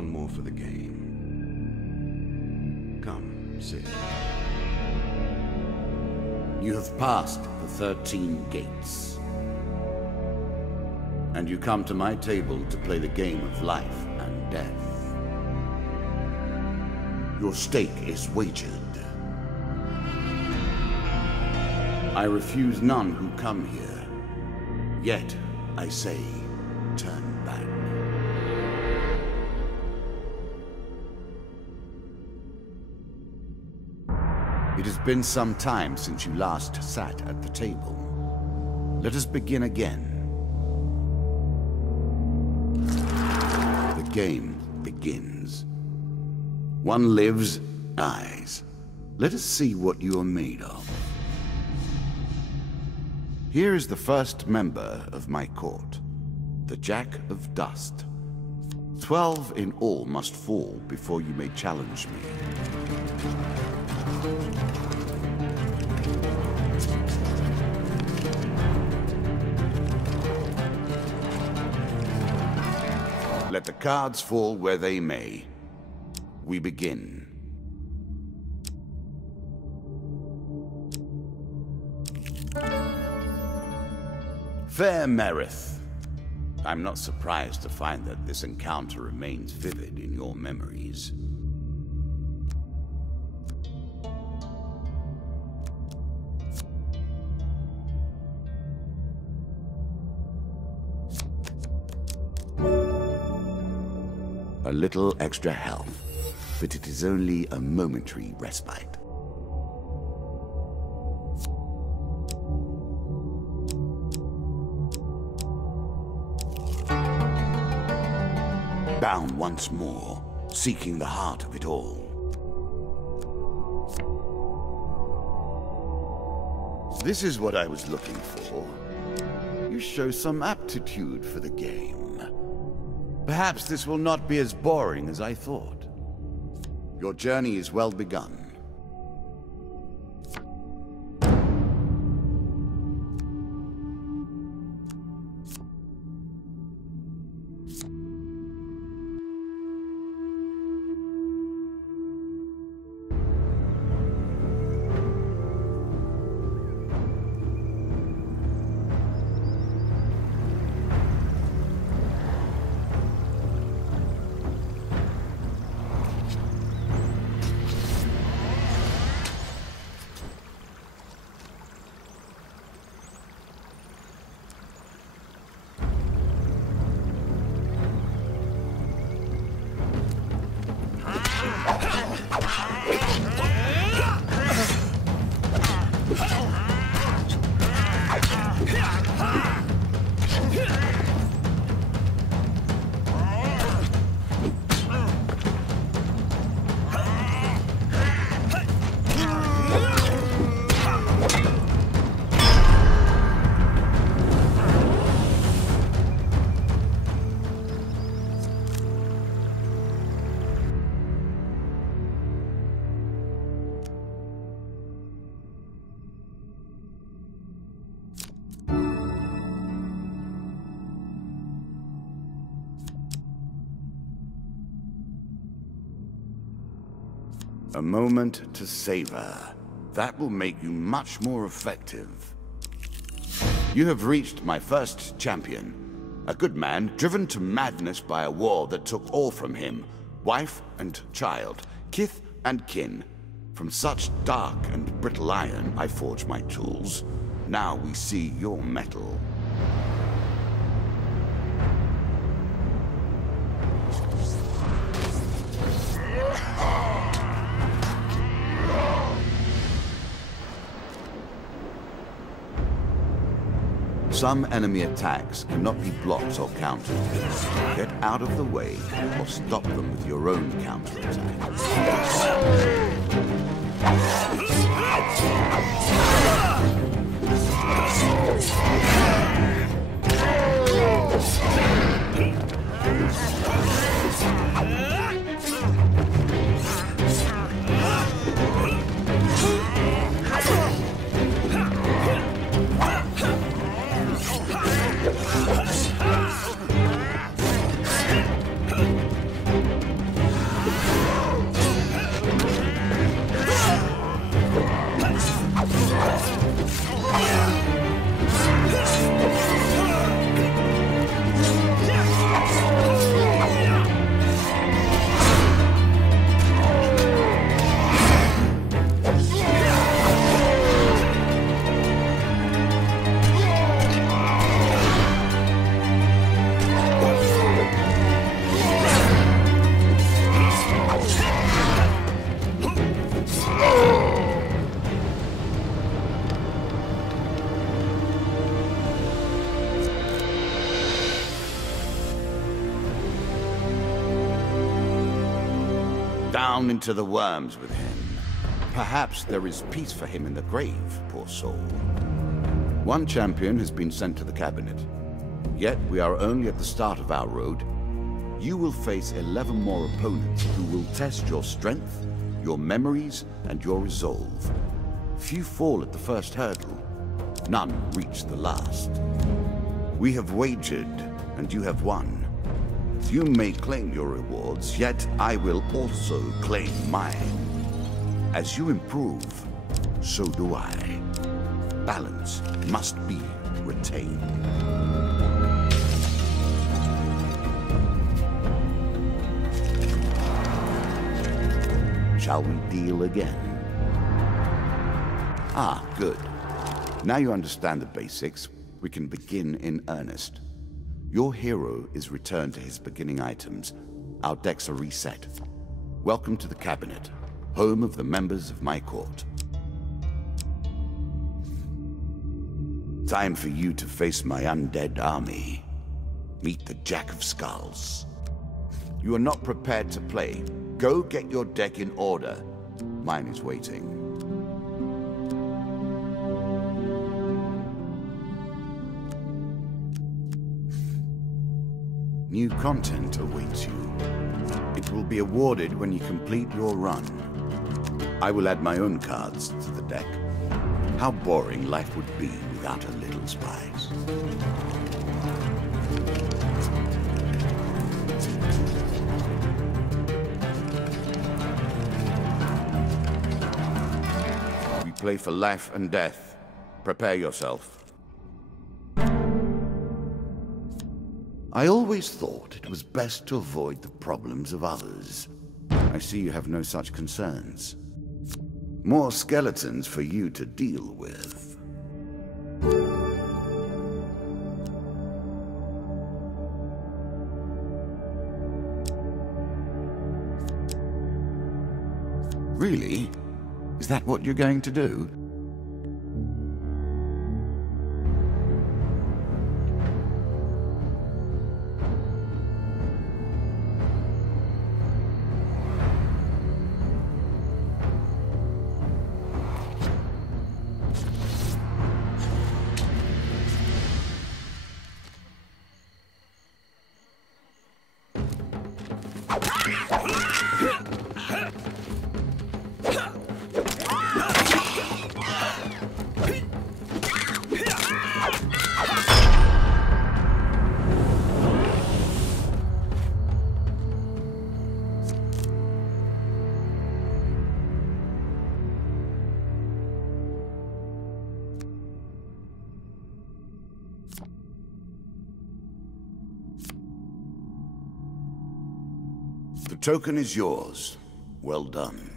one more for the game. Come, sit. You have passed the 13 gates. And you come to my table to play the game of life and death. Your stake is wagered. I refuse none who come here. Yet, I say, turn back. It has been some time since you last sat at the table. Let us begin again. The game begins. One lives, dies. Let us see what you are made of. Here is the first member of my court, the Jack of Dust. 12 in all must fall before you may challenge me. Let the cards fall where they may. We begin. Fair Merith, I'm not surprised to find that this encounter remains vivid in your memories. A little extra health, but it is only a momentary respite. Bound once more, seeking the heart of it all. This is what I was looking for. You show some aptitude for the game. Perhaps this will not be as boring as I thought. Your journey is well begun. A moment to savor. That will make you much more effective. You have reached my first champion. A good man driven to madness by a war that took all from him. Wife and child, kith and kin. From such dark and brittle iron I forge my tools. Now we see your metal. Some enemy attacks cannot be blocked or countered. Get out of the way or stop them with your own counterattack. Down into the worms with him. Perhaps there is peace for him in the grave, poor soul. One champion has been sent to the cabinet. Yet we are only at the start of our road. You will face 11 more opponents who will test your strength, your memories, and your resolve. Few fall at the first hurdle. None reach the last. We have wagered, and you have won. You may claim your rewards, yet I will also claim mine. As you improve, so do I. Balance must be retained. Shall we deal again? Ah, good. Now you understand the basics, we can begin in earnest. Your hero is returned to his beginning items. Our decks are reset. Welcome to the cabinet, home of the members of my court. Time for you to face my undead army. Meet the Jack of Skulls. You are not prepared to play. Go get your deck in order. Mine is waiting. New content awaits you. It will be awarded when you complete your run. I will add my own cards to the deck. How boring life would be without a little spice. We play for life and death. Prepare yourself. I always thought it was best to avoid the problems of others. I see you have no such concerns. More skeletons for you to deal with. Really? Is that what you're going to do? The token is yours. Well done.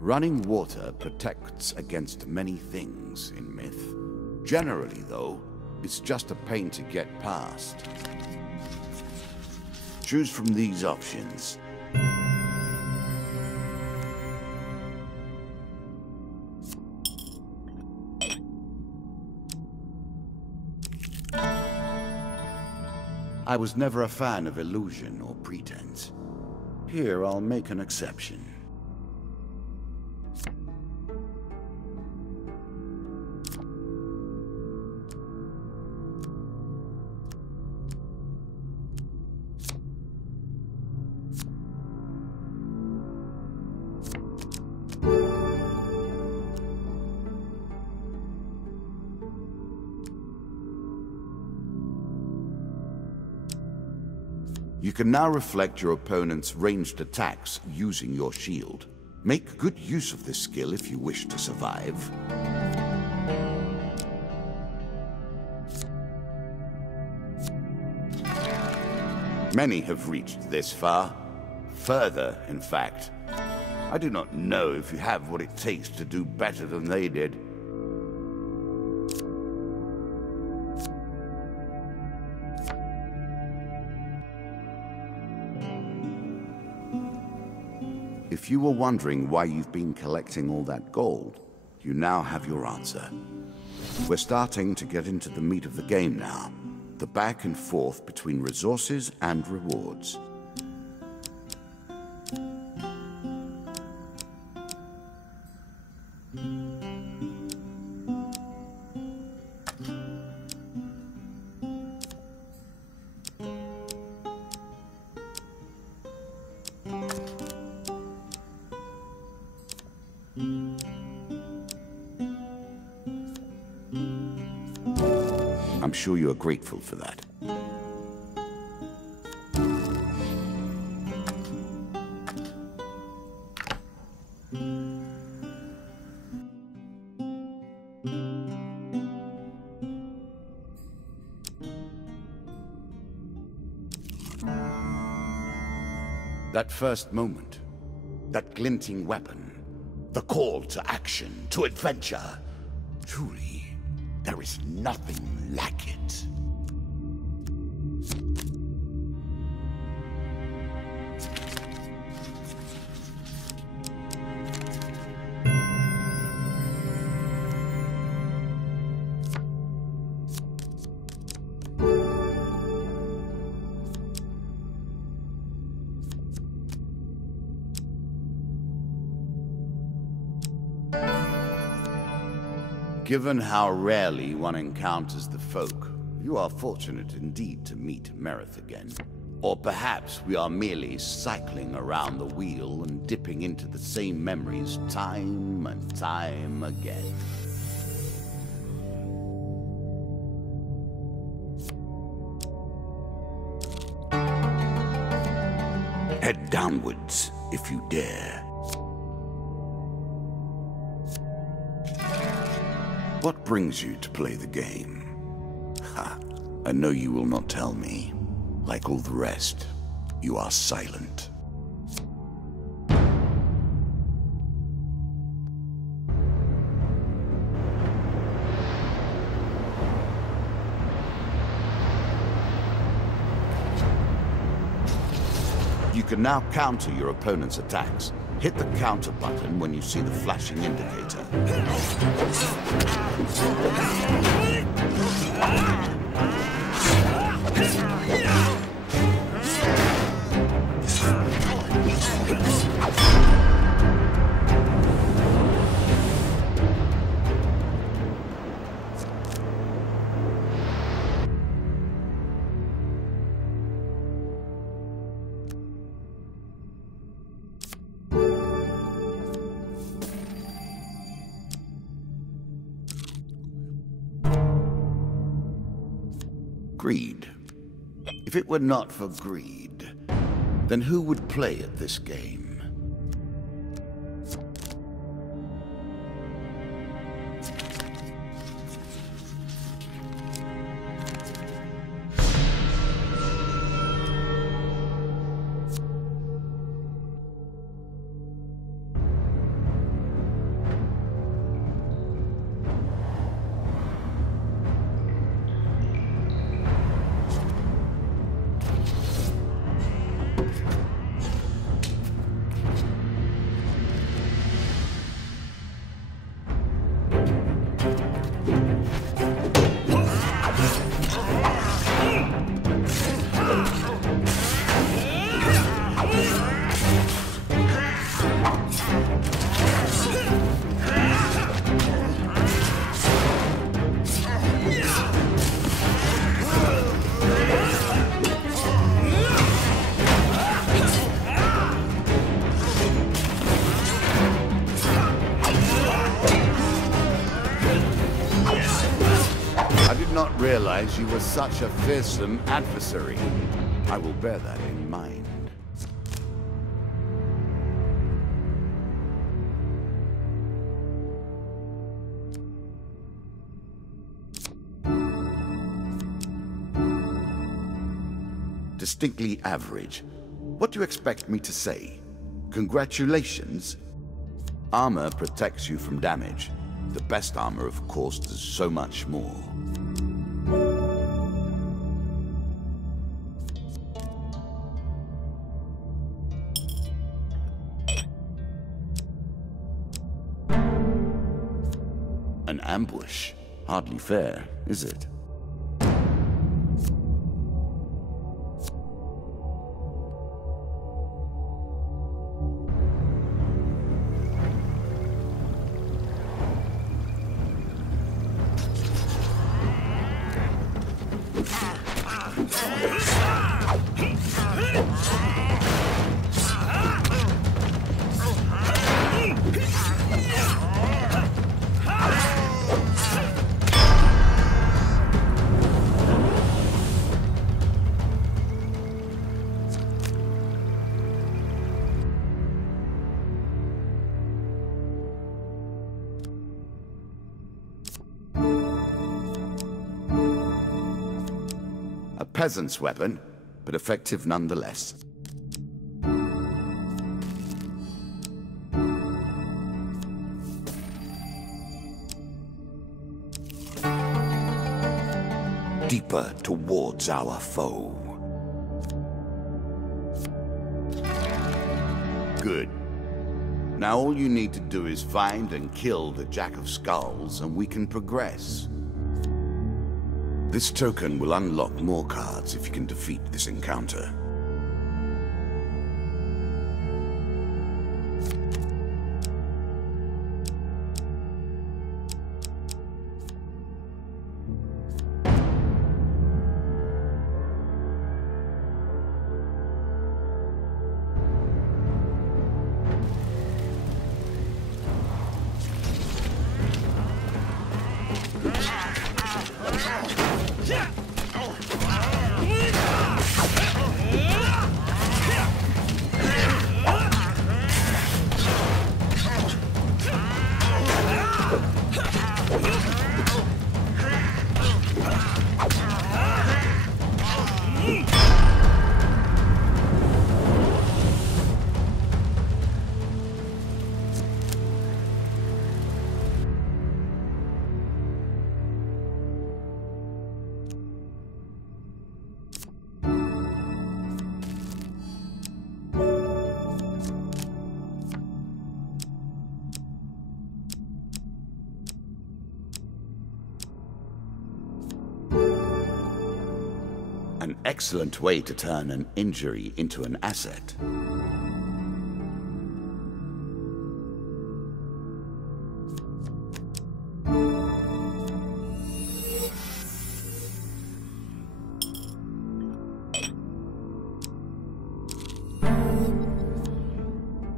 Running water protects against many things in myth. Generally, though, it's just a pain to get past. Choose from these options. I was never a fan of illusion or pretense. Here, I'll make an exception. You can now reflect your opponent's ranged attacks using your shield. Make good use of this skill if you wish to survive. Many have reached this far. Further, in fact. I do not know if you have what it takes to do better than they did. If you were wondering why you've been collecting all that gold, you now have your answer. We're starting to get into the meat of the game now. The back and forth between resources and rewards. I'm sure you are grateful for that. That first moment, that glinting weapon, the call to action, to adventure. Truly, there is nothing like it. Given how rarely one encounters the folk, you are fortunate indeed to meet Merith again. Or perhaps we are merely cycling around the wheel and dipping into the same memories time and time again. Head downwards, if you dare. What brings you to play the game? Ha! I know you will not tell me. Like all the rest, you are silent. You can now counter your opponent's attacks. Hit the counter button when you see the flashing indicator. Greed. If it were not for greed, then who would play at this game? I did not realize you were such a fearsome adversary. I will bear that in mind. Distinctly average. What do you expect me to say? Congratulations? Armor protects you from damage. The best armor, of course, does so much more. An ambush? Hardly fair, is it? A peasant's weapon, but effective nonetheless. Deeper towards our foe. Good. Now all you need to do is find and kill the Jack of Skulls, and we can progress. This token will unlock more cards if you can defeat this encounter. An excellent way to turn an injury into an asset.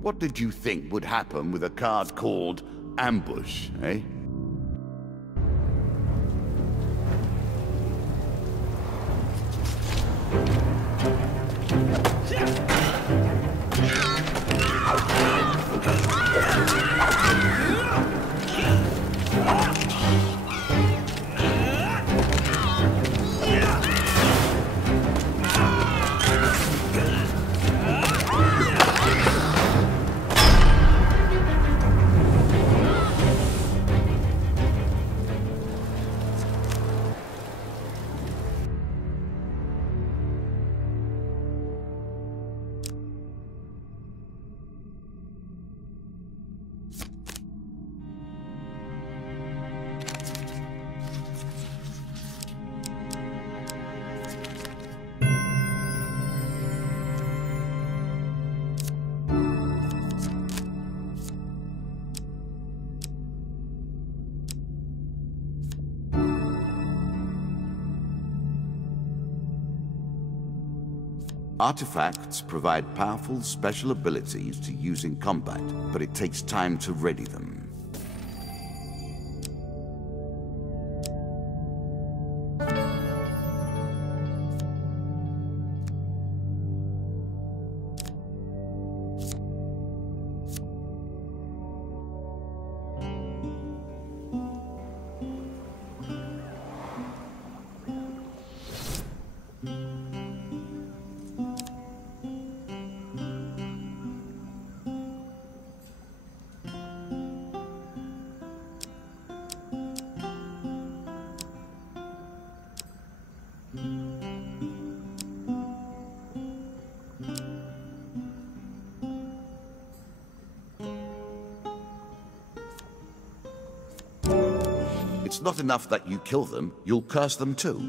What did you think would happen with a card called Ambush, eh? Artifacts provide powerful special abilities to use in combat, but it takes time to ready them. It's not enough that you kill them, you'll curse them too.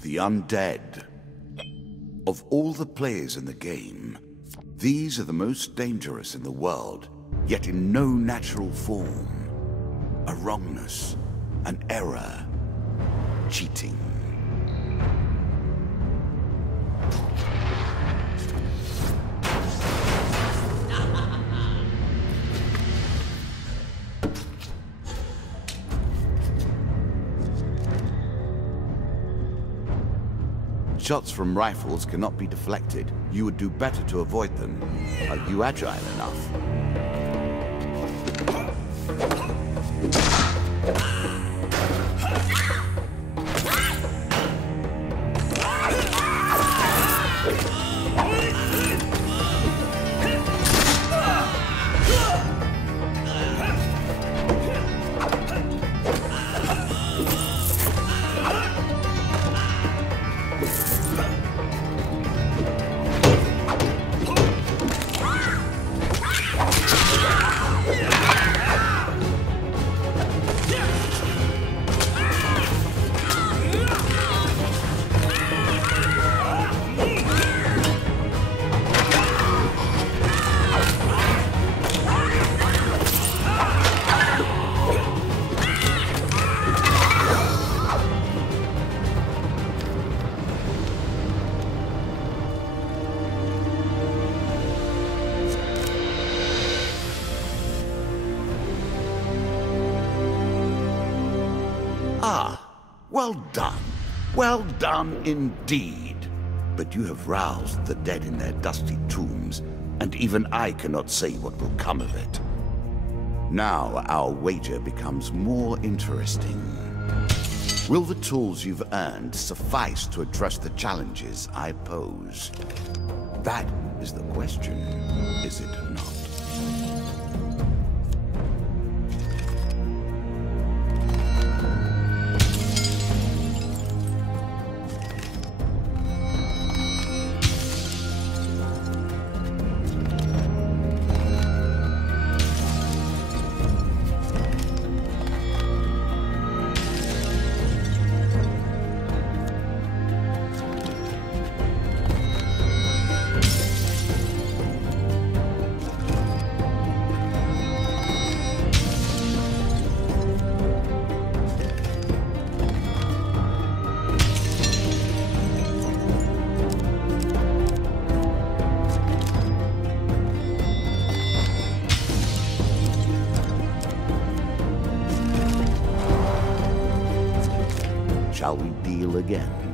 The undead. Of all the players in the game, these are the most dangerous in the world, yet in no natural form. A wrongness, an error, cheating. Shots from rifles cannot be deflected. You would do better to avoid them. Are you agile enough? Well done. Well done indeed. But you have roused the dead in their dusty tombs, and even I cannot say what will come of it. Now our wager becomes more interesting. Will the tools you've earned suffice to address the challenges I pose? That is the question, is it not? Shall we deal again?